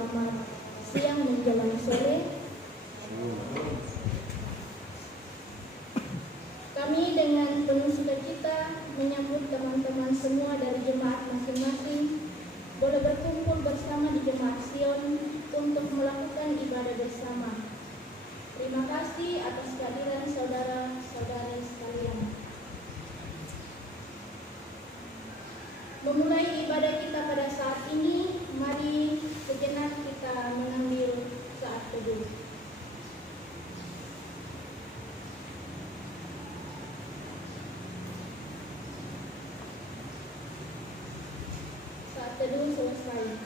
selamat siang menjelang sore. Kami dengan penuh sukacita menyambut teman-teman semua dari jemaat masing-masing boleh berkumpul bersama di Jemaat Sion untuk melakukan ibadah bersama. Terima kasih atas kehadiran saudara-saudari sekalian. Memulai ibadah kita pada saat ini, mari sejenak kita mengambil saat teduh. Saat teduh selesai.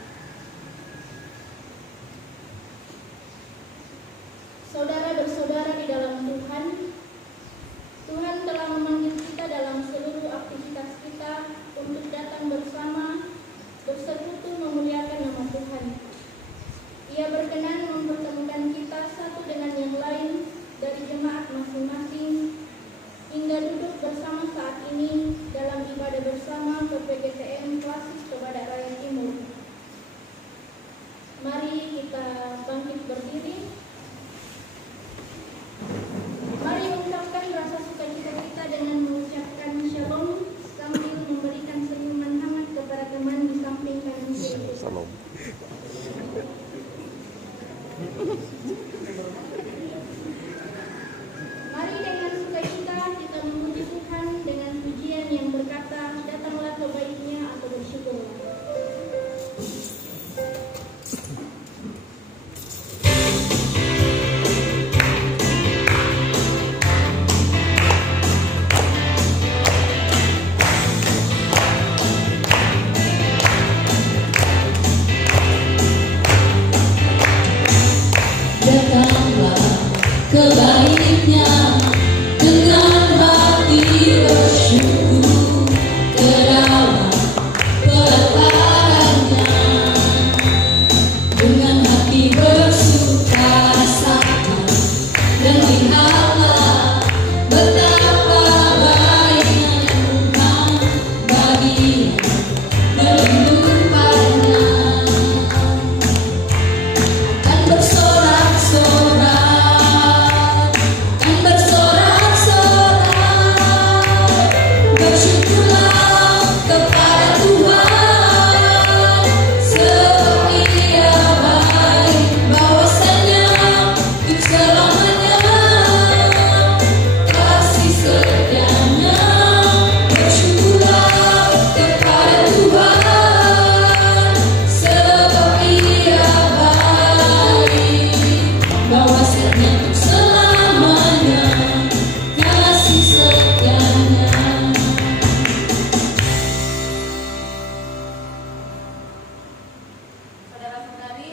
Saudara bersaudara di dalam Tuhan, Tuhan telah memanggil kita dalam seluruh aktivitas kita untuk datang bersama, bersekutu memuliakan nama Tuhan. Ia berkenan mempertemukan kita satu dengan yang lain dari jemaat masing-masing, hingga duduk bersama saat ini dalam ibadah bersama PPGTM Klasis Kebadak Raya Timur. Mari kita bangkit berdiri. Mari mengucapkan rasa sukacita kita dengan mengucapkan shalom sambil memberikan senyuman hangat kepada teman di samping kanan kiri. Salam. Mari dengan sukacita kita memuji Tuhan dengan pujian yang berkata, datanglah ke baitnya atau bersyukur. Datanglah ke baitnya dengan hati bersyukur, ke dalam pelatarannya dengan hati bersukacita, dan lihatlah betapa baiknya Tuhan bagi yang berlindung padanya. Akan bersorak-sorak, akan bersorak-sorak, bersyukurlah kepada Tuhan, sebab Ia baik, bahwasanya untuk selamanya kasih setianya. Bersyukurlah kepada Tuhan, sebab Ia baik, bahwasanya untuk selamanya kasih setianya. Saudara-saudari,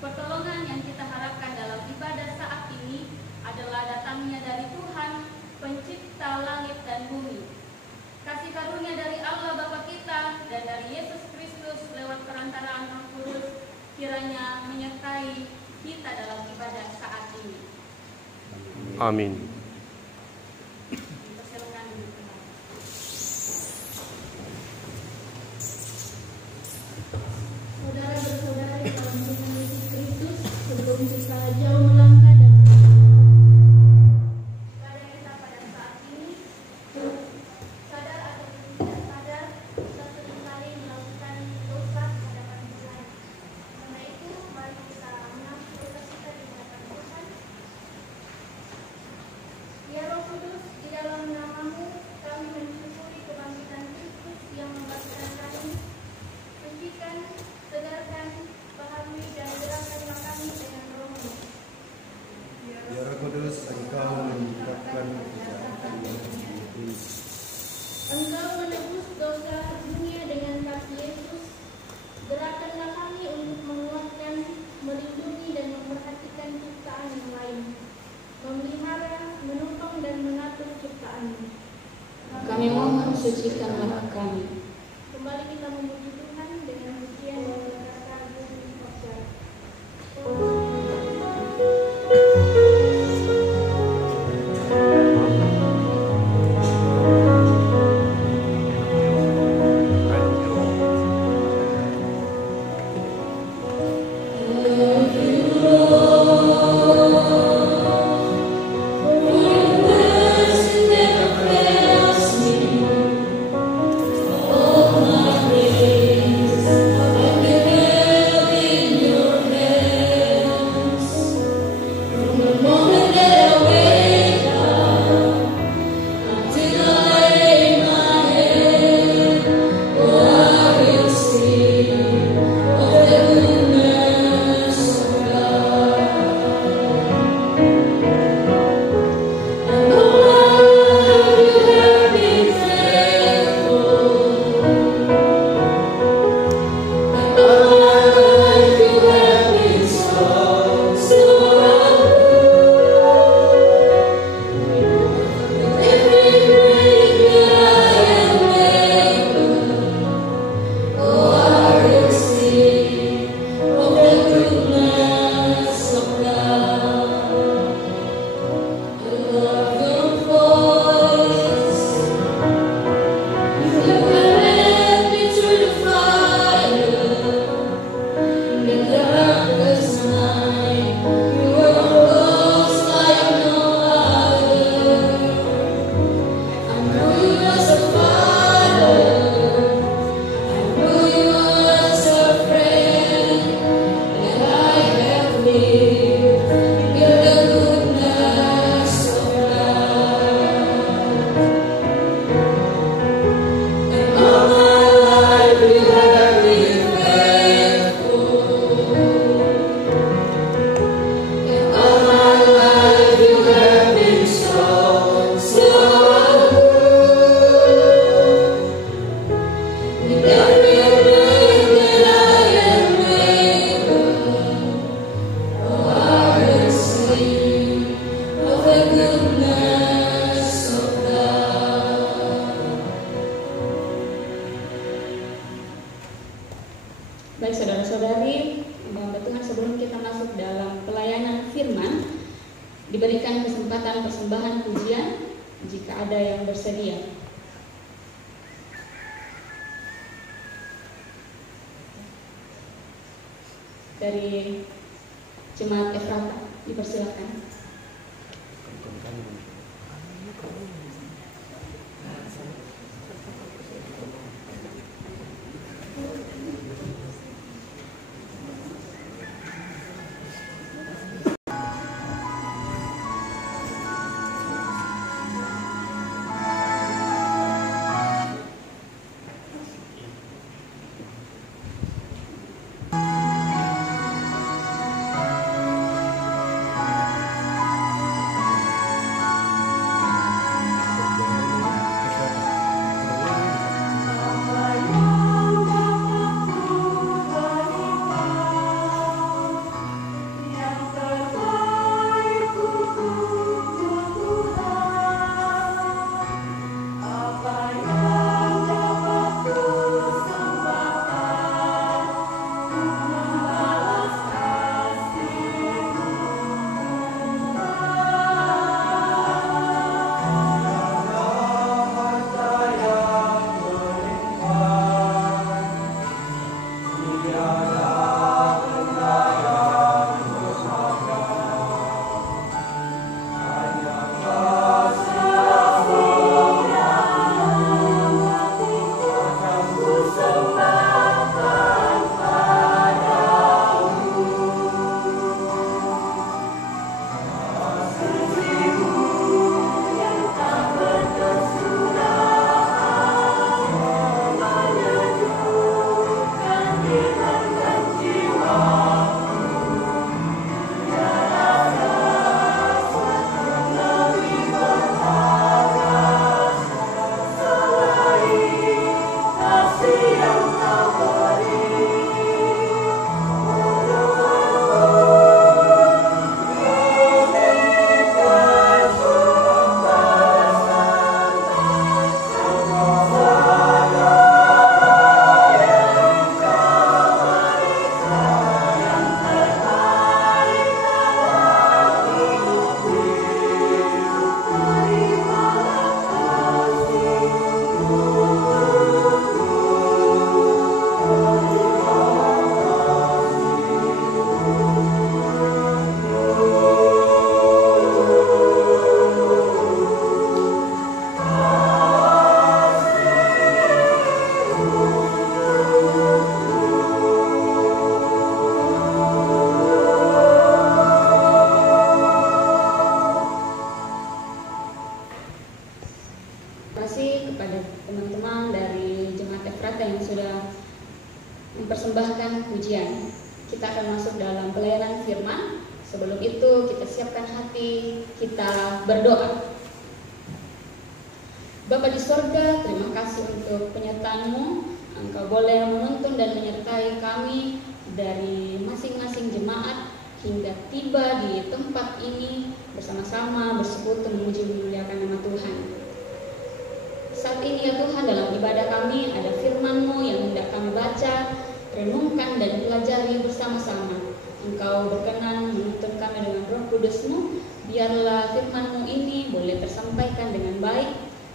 pertolongan yang kita harapkan dalam ibadah saat ini adalah datangnya dari Tuhan, pencipta langit dan bumi. Kasih karunia dari Allah Bapa kita dan dari Yesus Kristus lewat perantaraan Roh Kudus kiranya menyertai kita dalam ibadah saat ini. Amin. Persilakan duduk kembali. Saudara bersaudara di dalam Tuhan Yesus Kristus, sebelum kita jauh melangkah dan ibadah kita pada saat ini, sadar atau tidak sadar, kita seringkali melakukan dosa di hadapan Tuhan. Karena itu, mari kita mengakui dosa kita di hadapan Tuhan. Ya Roh Kudus, di dalam namamu kami mensyukuri kebangkitan Kristus yang membangkitkan kami. Sucikan, segarkan, pahami dan gerakkanlah kami dengan Roh-Mu. Ya Roh Kudus, Engkau menyingkapkan kejahatan yang sendiri. Engkau menebus dosa dunia dengan kasih Yesus. Gerakkanlah kami untuk menguatkan, melindungi dan memperhatikan ciptaan yang lain, memelihara, menumpang dan mengatur ciptaan-Mu. Kami mohon, sucikanlah kami. Kembali kita memuji Tuhan dengan pujian yang berkata, Bumi Kocar. saudara-saudari, hamba Tuhan, sebelum kita masuk dalam pelayanan firman, diberikan kesempatan persembahan pujian jika ada yang bersedia. Dari Jemaat Efrata, dipersilakan. mempersembahkan pujian. Kita akan masuk dalam pelayanan firman. Sebelum itu kita siapkan hati, kita berdoa. Bapa di sorga, terima kasih untuk penyertaan-Mu. Engkau boleh menuntun dan menyertai kami dari masing-masing jemaat hingga tiba di tempat ini bersama-sama bersekutu memuji memuliakan nama Tuhan. Saat ini ya Tuhan, dalam ibadah kami ada firman-Mu yang hendak kami baca, renungkan dan pelajari bersama-sama. Engkau berkenan menuntun kami dengan Roh Kudus-Mu. Biarlah firman-Mu ini boleh tersampaikan dengan baik.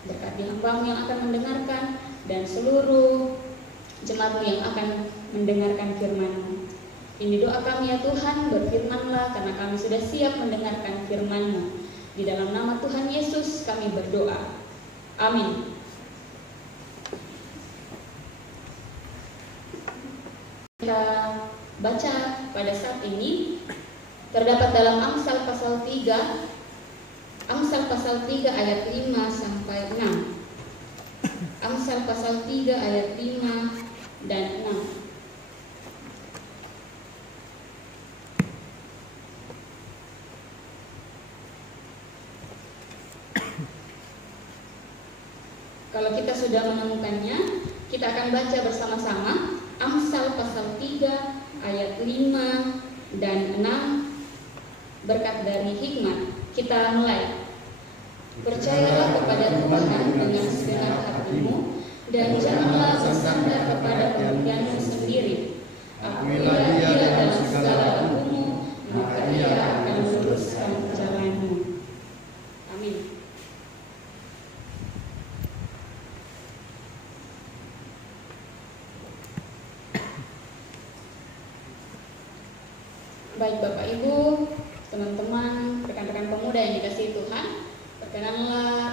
Berkati hamba-Mu yang akan mendengarkan dan seluruh jemaat-Mu yang akan mendengarkan firman-Mu. Ini doa kami ya Tuhan, berfirman-Lah karena kami sudah siap mendengarkan firman-Mu. Di dalam nama Tuhan Yesus kami berdoa. Amin. Kita baca pada saat ini terdapat dalam Amsal pasal 3. Amsal pasal 3 ayat 5 sampai 6. Amsal pasal 3 ayat 5 dan 6. Kalau kita sudah menemukannya, kita akan baca bersama-sama Amsal pasal 3 ayat 5 dan 6 berkat dari hikmat. Kita mulai. Percayalah kepada Tuhan dengan segenap hatimu dan janganlah bersandar kepada pengertianmu sendiri. Akuilah dia dalam segala lakumu, maka ia akan meluruskan jalanmu. Amin. Baik Bapak Ibu, teman-teman, rekan-rekan pemuda yang dikasihi Tuhan,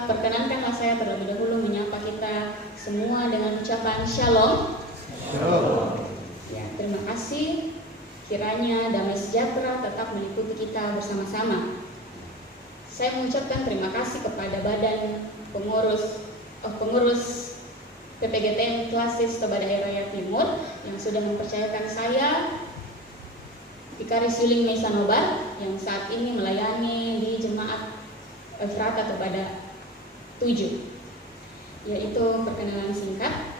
perkenankanlah saya terlebih dahulu menyapa kita semua dengan ucapan Shalom. Shalom. Ya, terima kasih. Kiranya damai sejahtera tetap meliputi kita bersama-sama. Saya mengucapkan terima kasih kepada Badan Pengurus PPGTN Klasis Toba Daerah Raya Timur yang sudah mempercayakan saya Vikaris Yuling Mesanobar yang saat ini melayani di Jemaat Efrata Toba 7, yaitu perkenalan singkat.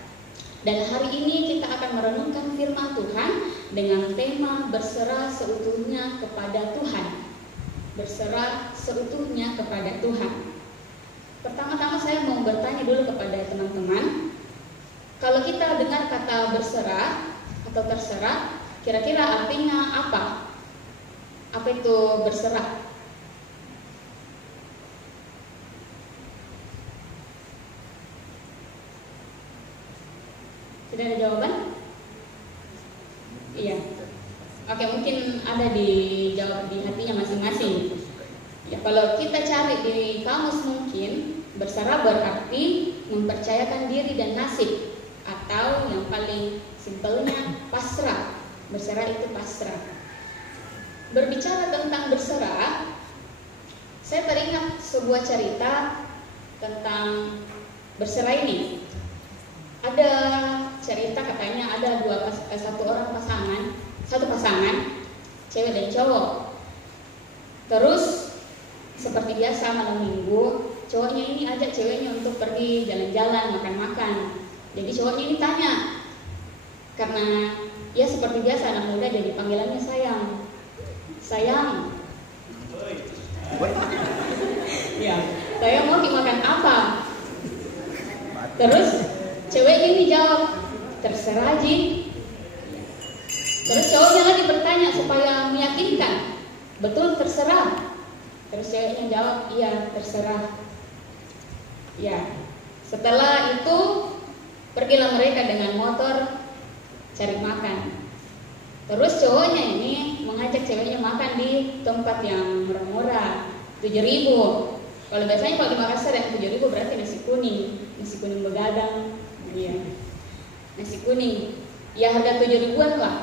Dan hari ini kita akan merenungkan firman Tuhan dengan tema berserah seutuhnya kepada Tuhan. Berserah seutuhnya kepada Tuhan. Pertama-tama saya mau bertanya dulu kepada teman-teman, kalau kita dengar kata berserah atau terserah, kira-kira artinya apa? Apa itu berserah? Tidak ada jawaban? Iya. Oke, mungkin ada dijawab di hatinya masing-masing. Ya, kalau kita cari di kamus mungkin berserah berarti mempercayakan diri dan nasib, atau yang paling simpelnya pasrah. Berserah itu pasrah. Berbicara tentang berserah, saya teringat sebuah cerita tentang berserah ini. Ada cerita katanya ada satu pasangan cewek dan cowok. Terus seperti biasa malam minggu, cowoknya ini ajak ceweknya untuk pergi jalan-jalan, makan-makan. Jadi cowoknya ini tanya, karena ya seperti biasa anak muda jadi panggilannya sayang. Sayang. Ya, saya mau dimakan apa? Terus ceweknya ini jawab, terserah Ji. Terus cowoknya lagi bertanya supaya meyakinkan, betul terserah. Terus ceweknya jawab, iya terserah. Ya, setelah itu pergilah mereka dengan motor cari makan. Terus cowoknya ini mengajak ceweknya makan di tempat yang murah-murah, 7.000. Kalau biasanya kalau di Makassar yang 7.000 berarti nasi kuning begadang. Iya, nasi kuning. Ya harga 7.000-an lah.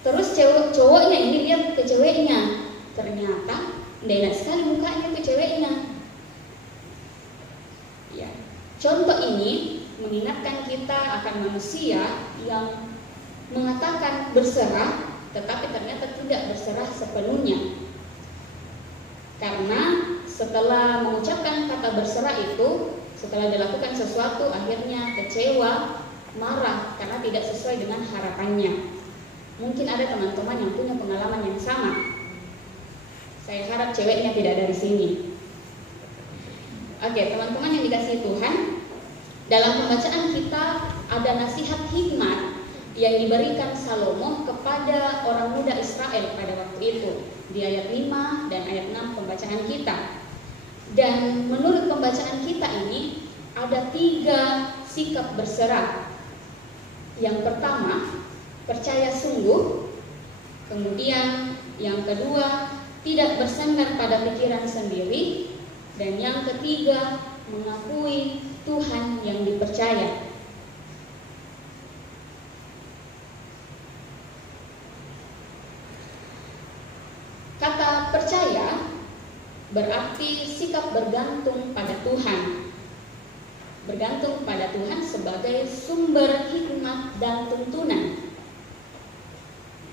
Terus cowoknya ini lihat ke ceweknya, ternyata enak sekali mukanya ke ceweknya. Ya, contoh ini mengingatkan kita akan manusia yang mengatakan berserah, tetapi ternyata tidak berserah sepenuhnya. Karena setelah mengucapkan kata berserah itu, setelah dilakukan sesuatu akhirnya kecewa, marah karena tidak sesuai dengan harapannya. Mungkin ada teman-teman yang punya pengalaman yang sama. Saya harap ceweknya tidak dari sini. Oke, teman-teman yang dikasihi Tuhan, dalam pembacaan kita ada nasihat hikmat yang diberikan Salomo kepada orang muda Israel pada waktu itu, di ayat 5 dan ayat 6 pembacaan kita. Dan menurut pembacaan kita ini ada 3 sikap berserah. Yang pertama, percaya sungguh. Kemudian yang kedua, tidak bersandar pada pikiran sendiri. Dan yang ketiga, mengakui Tuhan yang dipercaya. Kata percaya berarti sikap bergantung pada Tuhan. Bergantung pada Tuhan sebagai sumber hikmat dan tuntunan.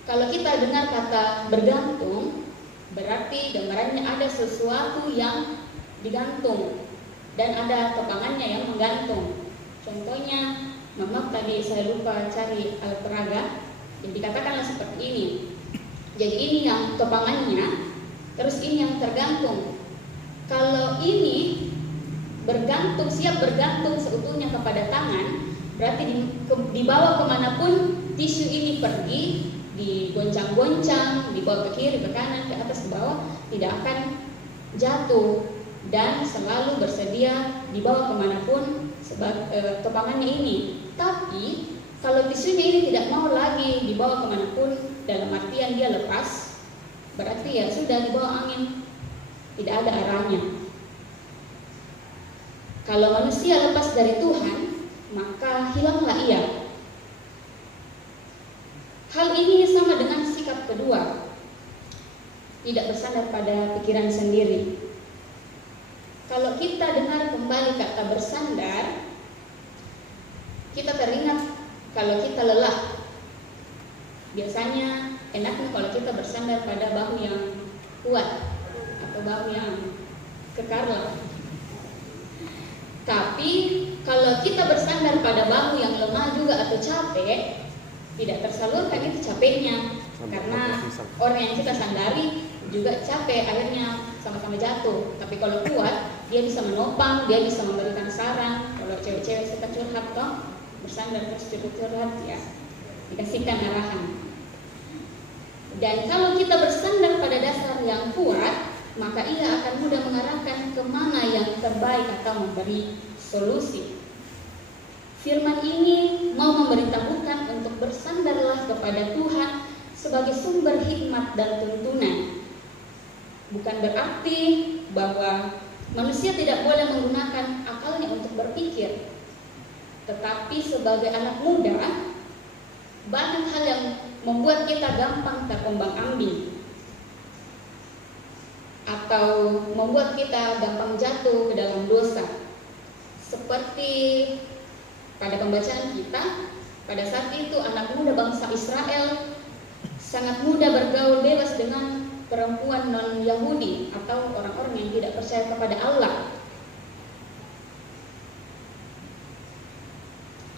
Kalau kita dengar kata bergantung, berarti gambarannya ada sesuatu yang digantung dan ada topangannya yang menggantung. Contohnya, maaf tadi saya lupa cari alat peraga. Jadi dikatakanlah seperti ini. Jadi ini yang topangannya, terus ini yang tergantung. Kalau ini bergantung, siap bergantung seutuhnya kepada tangan, berarti dibawa kemanapun tisu ini pergi, digoncang-goncang, dibawa ke kiri, ke kanan, ke atas, ke bawah, tidak akan jatuh dan selalu bersedia dibawa kemanapun kepamannya ini. Tapi kalau tisunya ini tidak mau lagi dibawa kemanapun, dalam artian dia lepas, berarti ya sudah dibawa angin, tidak ada arahnya. Kalau manusia lepas dari Tuhan, maka hilanglah ia. Hal ini sama dengan sikap kedua, tidak bersandar pada pikiran sendiri. Kalau kita dengar kembali kata bersandar, kita teringat kalau kita lelah. Biasanya enaknya kalau kita bersandar pada bahu yang kuat atau bahu yang kekar. Tapi kalau kita bersandar pada bahu yang lemah juga atau capek, tidak tersalurkan itu capeknya, karena orang yang kita sandari juga capek, akhirnya sama-sama jatuh. Tapi kalau kuat, dia bisa menopang, dia bisa memberikan saran. Kalau cewek-cewek suka curhat toh, bersandar terus curhat ya, dikasihkan arahan. Dan kalau kita bersandar pada dasar yang kuat, maka ia akan mudah mengarahkan kemana yang terbaik atau memberi solusi. Firman ini mau memberitahukan untuk bersandarlah kepada Tuhan sebagai sumber hikmat dan tuntunan. Bukan berarti bahwa manusia tidak boleh menggunakan akalnya untuk berpikir. Tetapi sebagai anak muda, banyak hal yang membuat kita gampang terombang-ambing atau membuat kita gampang jatuh ke dalam dosa. Seperti pada pembacaan kita, pada saat itu anak muda bangsa Israel sangat mudah bergaul bebas dengan perempuan non-Yahudi atau orang-orang yang tidak percaya kepada Allah.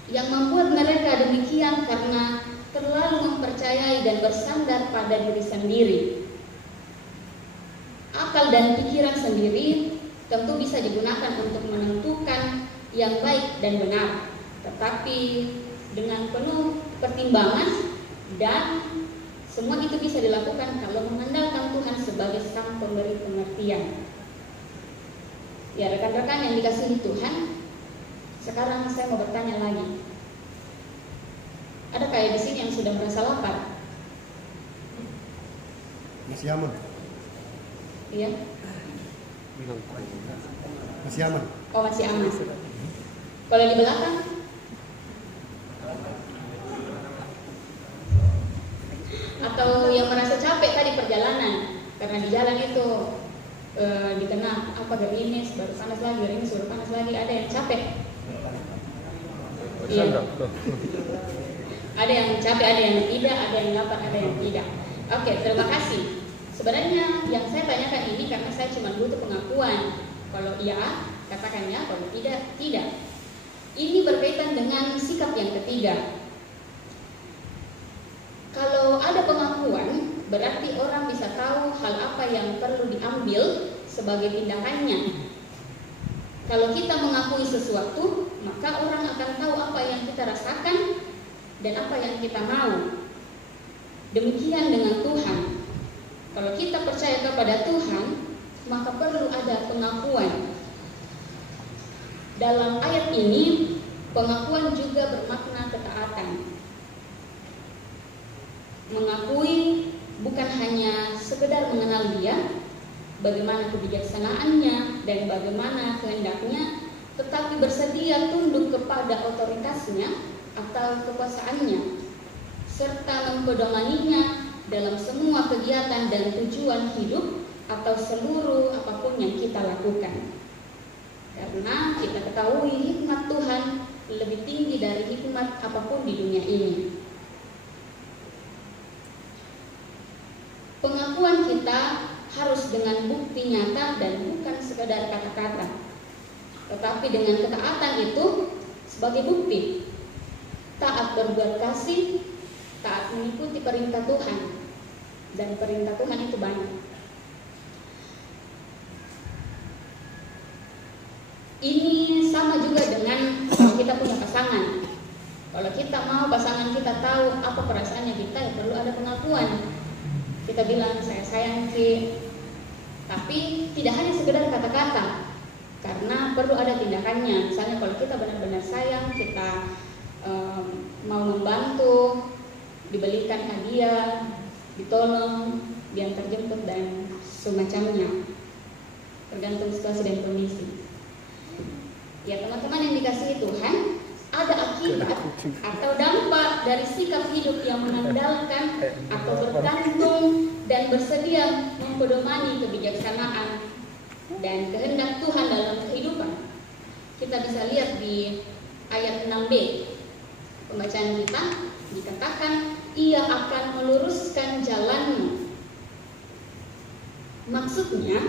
Yang membuat mereka demikian karena terlalu mempercayai dan bersandar pada diri sendiri. Akal dan pikiran sendiri tentu bisa digunakan untuk menentukan yang baik dan benar, tetapi dengan penuh pertimbangan, dan semua itu bisa dilakukan kalau mengandalkan Tuhan sebagai sang pemberi pengertian. Ya rekan-rekan yang dikasihi Tuhan, sekarang saya mau bertanya lagi. Ada kayak di sini yang sudah merasa lapar? Masih aman? Iya. Masih aman? Oh masih aman. Kalau di belakang? Atau yang merasa capek tadi perjalanan, karena di jalan itu dikenal apa gerimis, baru panas lagi, gerimis baru panas lagi, ada yang capek? Iya. Ada yang capek, ada yang tidak, ada yang lapar, ada yang tidak. Oke, terima kasih. Sebenarnya yang saya tanyakan ini karena saya cuma butuh pengakuan. Kalau iya, katakan ya, kalau tidak, tidak. Ini berkaitan dengan sikap yang ketiga. Kalau ada pengakuan, berarti orang bisa tahu hal apa yang perlu diambil sebagai tindakannya. Kalau kita mengakui sesuatu, maka orang akan tahu apa yang kita rasakan dan apa yang kita mau. Demikian dengan Tuhan. Kalau kita percaya kepada Tuhan, maka perlu ada pengakuan. Dalam ayat ini, pengakuan juga bermakna ketaatan. Mengakui bukan hanya sekedar mengenal Dia, bagaimana kebijaksanaannya dan bagaimana kehendaknya, tetapi bersedia tunduk kepada otoritasnya atau kekuasaannya, serta mempedomaninya dalam semua kegiatan dan tujuan hidup atau seluruh apapun yang kita lakukan. Karena kita ketahui hikmat Tuhan lebih tinggi dari hikmat apapun di dunia ini. Pengakuan kita harus dengan bukti nyata dan bukan sekadar kata-kata, tetapi dengan ketaatan itu sebagai bukti. Taat berbuat kasih, taat mengikuti perintah Tuhan, dan perintah Tuhan itu banyak. Ini sama juga dengan kalau kita punya pasangan. Kalau kita mau pasangan kita tahu apa perasaannya kita, ya perlu ada pengakuan. Kita bilang saya sayang Ki, tapi tidak hanya sekedar kata-kata, karena perlu ada tindakannya. Misalnya kalau kita benar-benar sayang, kita mau membantu, dibelikan hadiah, ditolong, diantar jemput dan semacamnya, tergantung situasi dan kondisi. Ya teman-teman yang dikasihi Tuhan, ada akibat atau dampak dari sikap hidup yang mengandalkan atau bergantung dan bersedia mempedomani kebijaksanaan dan kehendak Tuhan dalam kehidupan. Kita bisa lihat di ayat 6b pembacaan kita, dikatakan ia akan meluruskan jalanmu. Maksudnya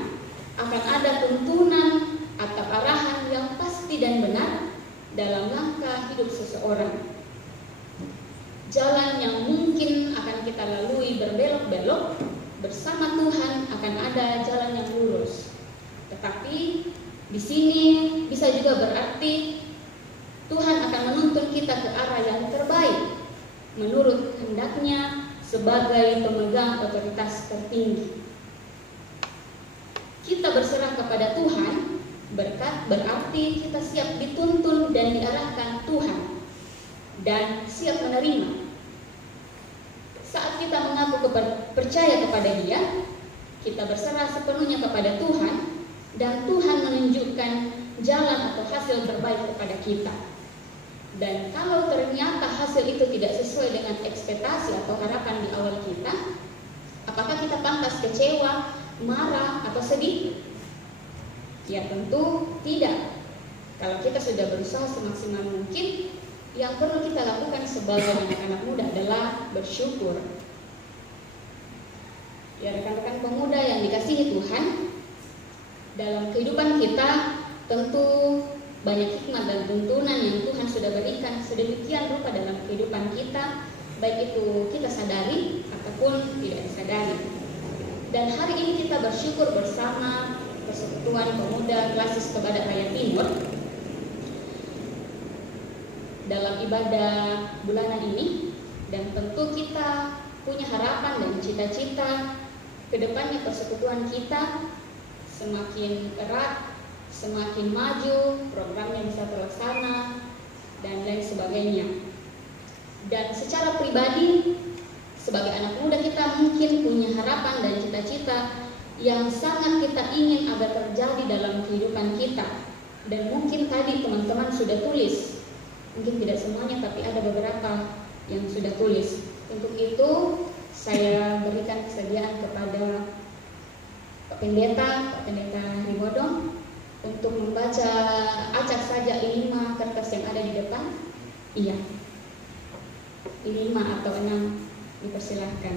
akan ada tuntunan atau arahan yang pasti dan benar dalam langkah hidup seseorang. Jalan yang mungkin akan kita lalui berbelok-belok, bersama Tuhan akan ada jalan yang lurus. Tetapi di sini bisa juga berarti Tuhan akan menuntun kita ke arah yang terbaik menurut kehendaknya sebagai pemegang otoritas tertinggi. Kita berserah kepada Tuhan berarti kita siap dituntun dan diarahkan Tuhan dan siap menerima. Saat kita mengaku percaya kepada Dia, kita berserah sepenuhnya kepada Tuhan dan Tuhan menunjukkan jalan atau hasil terbaik kepada kita. Dan kalau ternyata hasil itu tidak sesuai dengan ekspektasi atau harapan di awal kita, apakah kita pantas kecewa, marah, atau sedih? Ya tentu tidak. Kalau kita sudah berusaha semaksimal mungkin, yang perlu kita lakukan sebagai anak-anak muda adalah bersyukur. Ya rekan-rekan pemuda yang dikasihi Tuhan, dalam kehidupan kita tentu banyak hikmat dan tuntunan yang Tuhan sudah berikan sedemikian rupa dalam kehidupan kita, baik itu kita sadari ataupun tidak disadari. Dan hari ini kita bersyukur bersama Persekutuan Pemuda Klasis Kebadak Raya Timur dalam ibadah bulanan ini, dan tentu kita punya harapan dan cita-cita kedepannya persekutuan kita semakin erat, semakin maju, programnya bisa terlaksana dan lain sebagainya. Dan secara pribadi sebagai anak muda kita mungkin punya harapan dan cita-cita yang sangat kita ingin agar terjadi dalam kehidupan kita. Dan mungkin tadi teman-teman sudah tulis, mungkin tidak semuanya tapi ada beberapa yang sudah tulis. Untuk itu saya berikan kesediaan kepada Pak Pendeta Ribodong untuk membaca acak saja 5 kertas yang ada di depan. Iya, 5 atau 6, dipersilahkan.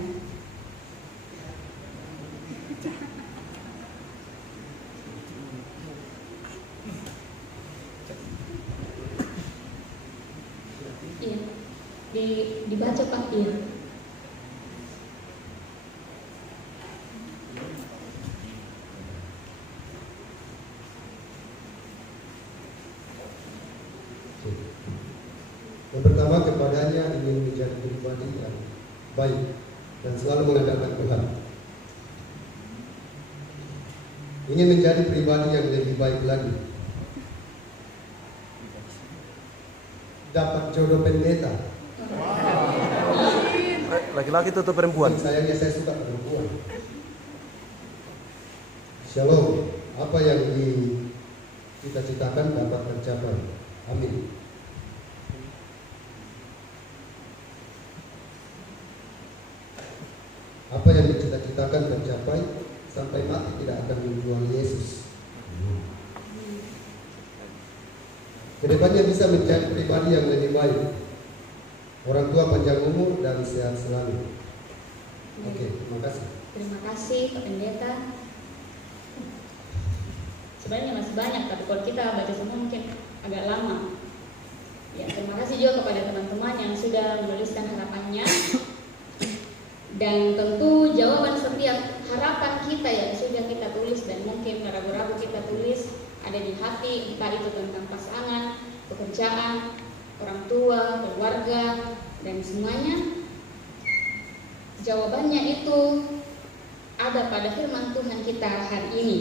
Iya, dibaca Pak. Iya. Yang pertama, kepadanya ingin menjadi pribadi yang baik dan selalu mengandalkan Tuhan. Ingin menjadi pribadi yang lebih baik lagi. Dapat jodoh pendeta. Laki-laki atau perempuan? Sayangnya saya suka perempuan. Shalom. Apa yang cita-citakan dapat tercapai. Amin. Apa yang dicita-citakan tercapai, sampai mati tidak akan menjual Yesus. Kedepannya bisa menjadi pribadi yang lebih baik. Orang tua panjang umur dan sehat selalu. Oke, terima kasih. Terima kasih Pak Pendeta. Sebenarnya masih banyak, tapi kalau kita baca semua mungkin agak lama. Ya, terima kasih juga kepada teman-teman yang sudah menuliskan harapannya. Dan tentu jawaban setiap harapan kita yang sudah kita tulis dan mungkin ragu-ragu kita tulis ada di hati, entah itu tentang pasangan, pekerjaan, orang tua, keluarga, dan semuanya? Jawabannya itu ada pada firman Tuhan kita hari ini.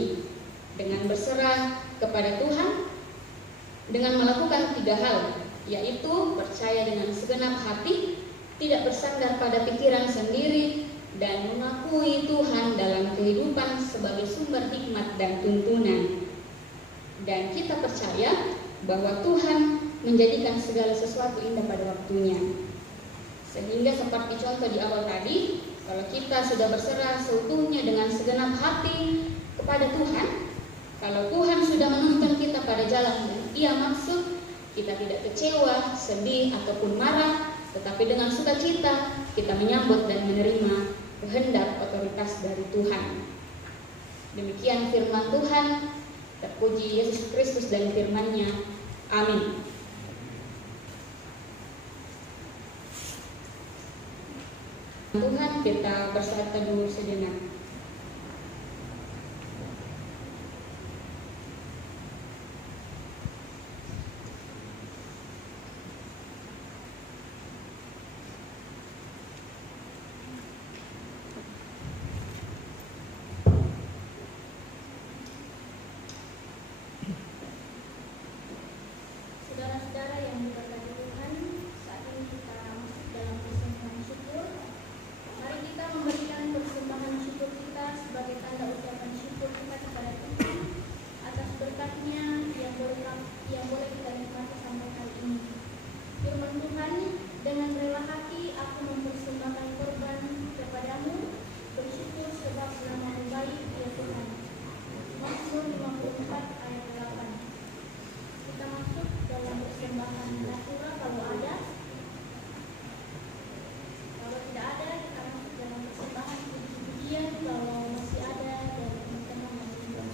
Dengan berserah kepada Tuhan, dengan melakukan 3 hal, yaitu percaya dengan segenap hati, tidak bersandar pada pikiran sendiri, dan mengakui Tuhan dalam kehidupan sebagai sumber hikmat dan tuntunan. Dan kita percaya bahwa Tuhan menjadikan segala sesuatu indah pada waktunya. Sehingga seperti contoh di awal tadi, kalau kita sudah berserah seutuhnya dengan segenap hati kepada Tuhan, kalau Tuhan sudah menuntun kita pada jalan yang Ia maksud, kita tidak kecewa, sedih, ataupun marah, tetapi dengan sukacita kita menyambut dan menerima kehendak otoritas dari Tuhan. Demikian firman Tuhan. Terpuji Yesus Kristus dan firman-Nya. Amin. Tuhan, kita bersaat teduh sejenak. Saudara-saudara yang diberkati Tuhan, saat ini kita masuk dalam persembahan syukur. Mari kita memberikan persembahan syukur kita sebagai tanda ucapan syukur kita kepada Tuhan atas berkat-Nya yang boleh kita nikmati sampai hari ini. Firman Tuhan, dengan rela hati aku mempersembahkan korban kepadamu, bersyukur sebab nama-Mu baik ya Tuhan. Mazmur 54 ayat 8. Kita masuk dalam persembahan natura kalau ada. Kalau tidak ada, kita masuk dalam persembahan puji-pujian kalau masih ada dari teman-teman yang belum.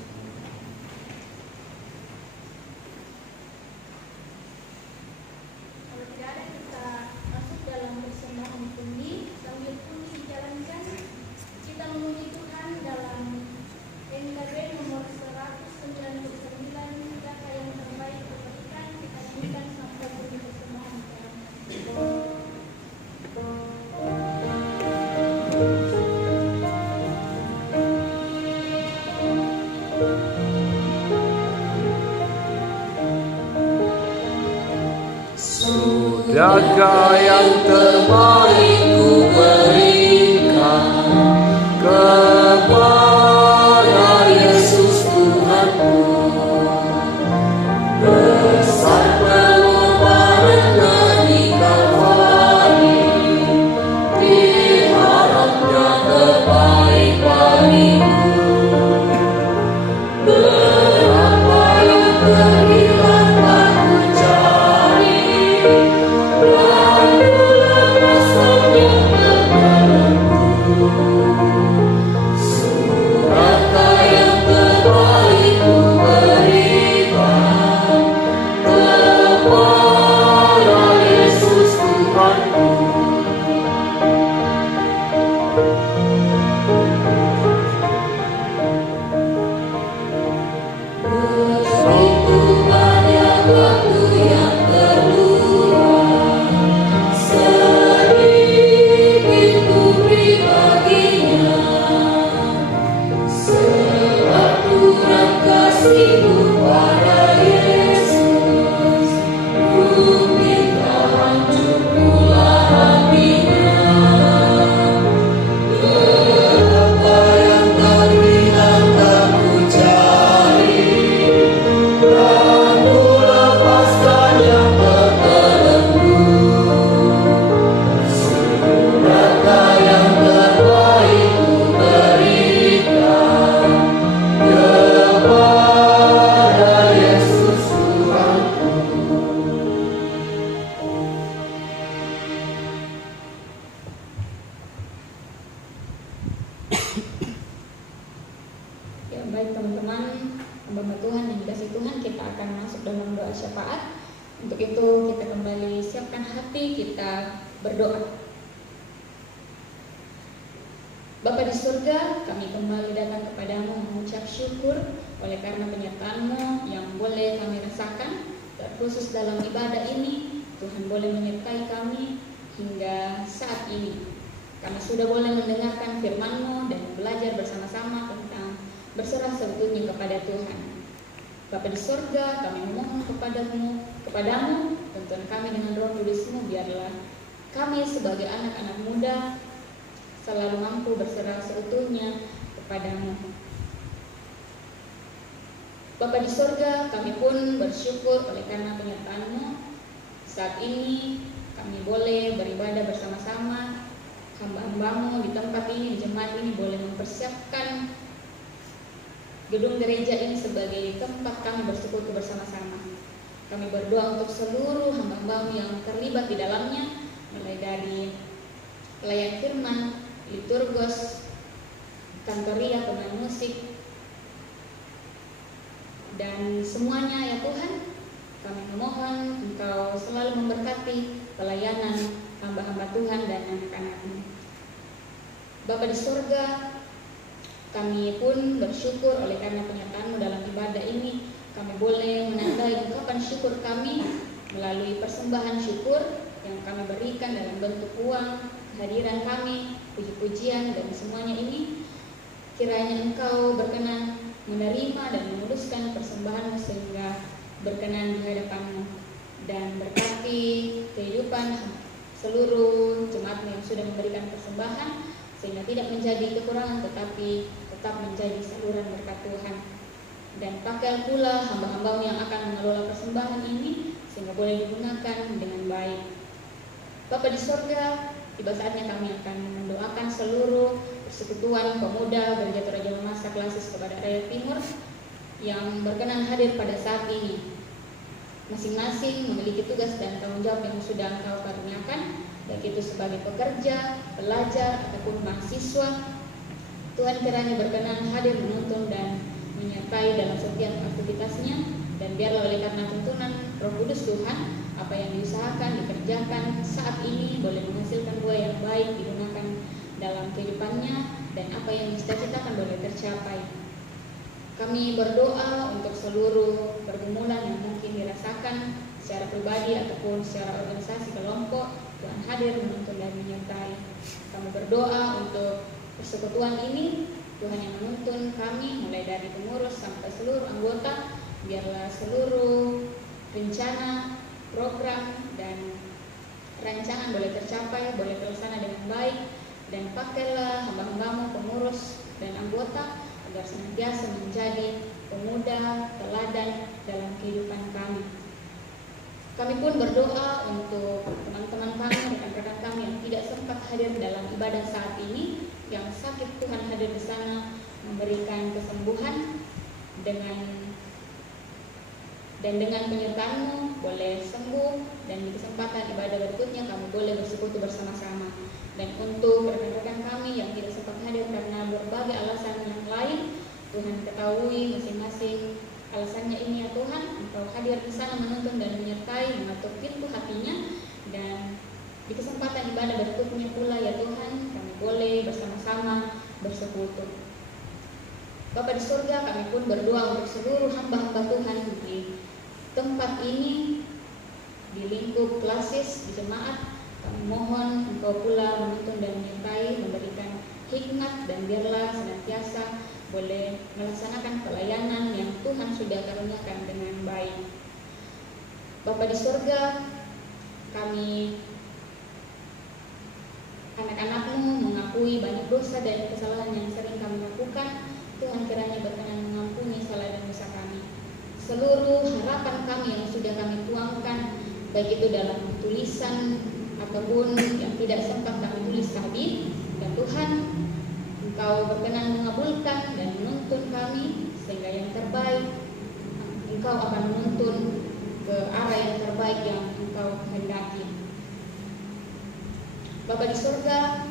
Kalau tidak ada, kita masuk dalam persembahan pundi. Sambil pundi dijalankan, kita memuji Tuhan dalam NKB nomor 199, kata yang terbaik kebaikan. Kita nyanyikan sampai pundi persembahan dijalankan. Sudahkah yang terbaik ku berikan kepada Yesus Tuhanku, besar pengorbanannya di Kalvari, diharapnya terbaik bagiku. Berapa yang terhilang aku cari, lalu lepaskan yang terbelenggu. Sudahkah yang terbaik ku berikan kepada Yesus Tuhanku. Begitu banyak waktu yang terluang, sedikit ku beri baginya. Sebab kurang kasih-Mu pada Yesus, mungkin tak hancur pula hatinya. Berapa yang terhilang tak ku cari, dan ku lepaskan yang terbelenggu. Sudahkah yang terbaik ku berikan kepada Yesus Tuhanku. Ya, baik teman-teman, hamba Tuhan yang dikasihi Tuhan, kita akan masuk dalam doa syafaat. Untuk itu kita kembali siapkan hati, kita berdoa. Bapa di surga, kami kembali datang kepadamu mengucap syukur oleh karena penyertaan-Mu yang boleh kami rasakan, terkhusus dalam ibadah ini. Tuhan boleh menyertai kami hingga saat ini. Kami sudah boleh mendengarkan firman-Mu dan belajar bersama-sama tentang berserah seutuhnya kepada Tuhan. Bapa di sorga, kami memohon kepadamu, tuntun kami dengan Roh Kudus-Mu, biarlah kami sebagai anak-anak muda selalu mampu berserah seutuhnya kepadamu. Bapa di sorga, kami pun bersyukur oleh karena penyertaan-Mu. Saat ini kami boleh beribadah bersama-sama. Hamba-hamba-Mu di tempat ini, di jemaat ini boleh mempersiapkan gedung gereja ini sebagai tempat kami bersekutu bersama-sama. Kami berdoa untuk seluruh hamba-hamba-Mu yang terlibat di dalamnya, mulai dari pelayan firman, liturgos, kantoria, pemain musik, dan semuanya ya Tuhan. Kami memohon Engkau selalu memberkati pelayanan hamba-hamba Tuhan dan anak-anak-Mu. Bapa di surga, kami pun bersyukur oleh karena penyertaan-Mu dalam ibadah ini. Kami boleh menandai ungkapan syukur kami melalui persembahan syukur yang kami berikan dalam bentuk uang, kehadiran kami, puji-pujian, dan semuanya ini kiranya Engkau berkenan menerima dan memuluskan persembahan-Mu sehingga berkenan di hadapan-Mu, dan berkati kehidupan seluruh jemaat yang sudah memberikan persembahan sehingga tidak menjadi kekurangan tetapi tetap menjadi saluran berkat Tuhan. Dan pakai pula hamba-hamba yang akan mengelola persembahan ini sehingga boleh digunakan dengan baik. Bapa di sorga, tiba saatnya kami akan mendoakan seluruh persekutuan pemuda Gereja Toraja Mamasa Klasis kepada rakyat Timur yang berkenan hadir pada saat ini. Masing-masing memiliki tugas dan tanggung jawab yang sudah Engkau karuniakan, baik itu sebagai pekerja, pelajar, ataupun mahasiswa. Tuhan kiranya berkenan hadir menuntun dan menyertai dalam setiap aktivitasnya, dan biarlah oleh karena tuntunan Roh Kudus Tuhan, apa yang diusahakan, dikerjakan saat ini boleh menghasilkan buah yang baik digunakan dalam kehidupannya, dan apa yang dicita-citakan boleh tercapai. Kami berdoa untuk seluruh pergumulan yang mungkin dirasakan secara pribadi ataupun secara organisasi kelompok. Tuhan hadir menuntun dan menyertai. Kami berdoa untuk persekutuan ini, Tuhan yang menuntun kami mulai dari pengurus sampai seluruh anggota. Biarlah seluruh rencana, program, dan rancangan boleh tercapai, boleh terlaksana dengan baik. Dan pakailah hamba-hamba-Mu, pengurus dan anggota, agar senantiasa menjadi pemuda teladan dalam kehidupan kami. Kami pun berdoa untuk teman-teman kami, rekan-rekan kami yang tidak sempat hadir dalam ibadah saat ini, yang sakit Tuhan hadir di sana memberikan kesembuhan dengan penyertaan-Mu boleh sembuh, dan di kesempatan ibadah berikutnya kami boleh bersekutu bersama-sama. Dan untuk rekan-rekan kami yang tidak sempat hadir karena berbagai alasan yang lain, Tuhan ketahui masing-masing alasannya ini ya Tuhan. Engkau hadir di sana menuntun dan menyertai, mengatur pintu hatinya, dan di kesempatan ibadah berikutnya pula ya Tuhan, kami boleh bersama-sama bersekutu. Bapa di surga, kami pun berdoa untuk seluruh hamba-hamba Tuhan di tempat ini, di lingkup klasis, di jemaat. Kami mohon Engkau pula menuntun dan menyertai, memberikan hikmat, dan biarlah senantiasa boleh melaksanakan pelayanan yang Tuhan sudah karuniakan dengan baik. Bapa di surga, kami anak-anak-Mu mengakui banyak dosa dan kesalahan yang sering kami lakukan. Tuhan kiranya berkenan mengampuni salah dan dosa kami. Seluruh harapan kami yang sudah kami tuangkan, baik itu dalam tulisan ataupun yang tidak sempat kami tulis tadi, dan Tuhan Engkau berkenan mengabulkan dan menuntun kami sehingga yang terbaik Engkau akan menuntun ke arah yang terbaik yang Engkau hendaki. Bapa di surga,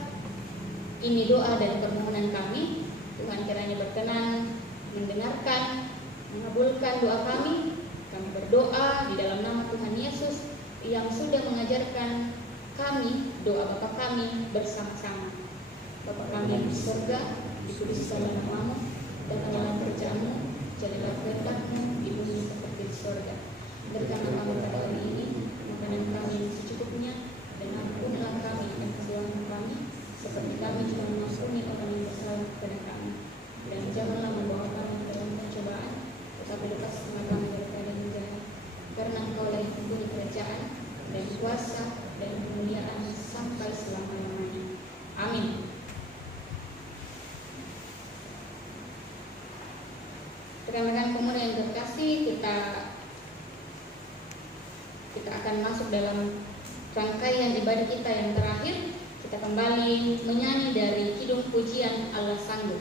ini doa dan permohonan kami. Tuhan kiranya berkenan mendengarkan, mengabulkan doa kami. Kami berdoa di dalam nama Tuhan Yesus yang sudah mengajarkan kami doa Bapa kami bersama-sama. Bapa kami yang di surga, dikuduskanlah namamu, datanglah kerajaan-Mu, jadilah kehendak-Mu di bumi seperti di surga. Berikanlah kami pada hari ini makanan kami secukupnya, dan ampunlah kami akan kesalahan kami, seperti kami juga mengampuni orang yang bersalah kepada kami. Dan janganlah membawa kami ke dalam pencobaan, tetapi lepaskanlah kami daripada yang jahat. Karena Engkau lah yang mempunyai kerajaan dan kuasa dan kemuliaan sampai selama-lamanya. Amin. Rekan-rekan pemuda yang terkasih, kita akan masuk dalam rangkaian ibadah kita yang terakhir. Kita kembali menyanyi dari Kidung Pujian Allah Sanggup.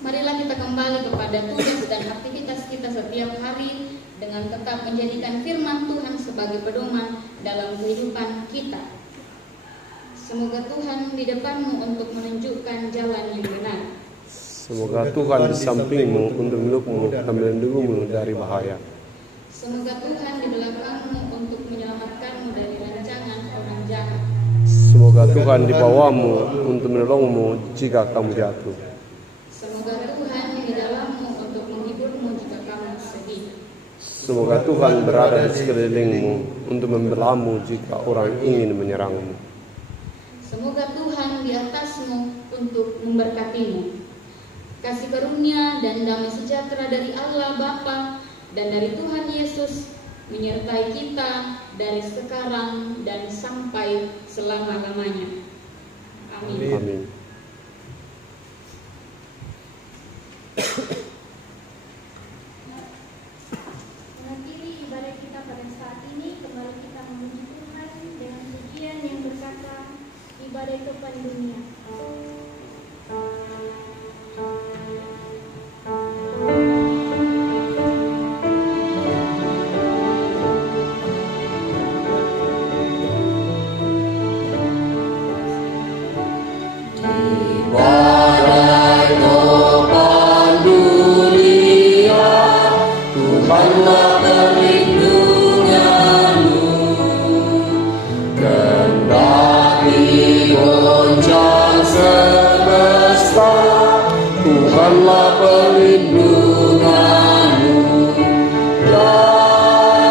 Marilah kita kembali kepada tugas dan aktivitas kita setiap hari dengan tetap menjadikan firman Tuhan sebagai pedoman dalam kehidupan kita. Semoga Tuhan di depanmu untuk menunjukkan jalan yang benar. Semoga Tuhan di sampingmu untuk melukmu dan melindungimu dari bahaya. Semoga Tuhan di belakangmu untuk menyelamatkanmu dari rancangan orang jahat. Semoga Tuhan di bawahmu untuk menolongmu jika kamu jatuh. Semoga Tuhan di dalammu untuk menghiburmu jika kamu sedih. Semoga Tuhan berada di sekelilingmu untuk membelamu jika orang ingin menyerangmu. Semoga Tuhan di atasmu untuk memberkatimu. Kasih karunia dan damai sejahtera dari Allah Bapa dan dari Tuhan Yesus menyertai kita dari sekarang dan sampai selama-lamanya. Amin. Amin. Mengakhiri ibadah kita pada saat ini, kembali kita memuji Tuhan dengan pujian yang berkata, ibadah kepada dunia. Tuhanlah perlindunganmu, ya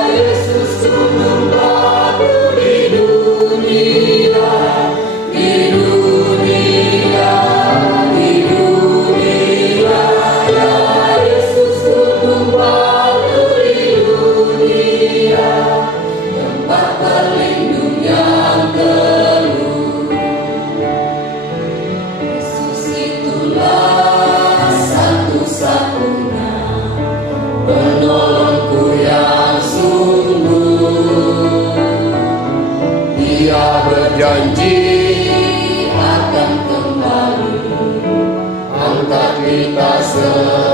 Yesus Gunung batu di dunia, di dunia, di dunia, ya Yesus Gunung batu di dunia, tempat berlindung yang teguh. Yesus itulah satu-satunya penolongku yang sungguh. Dia berjanji akan kembali angkat kita semua.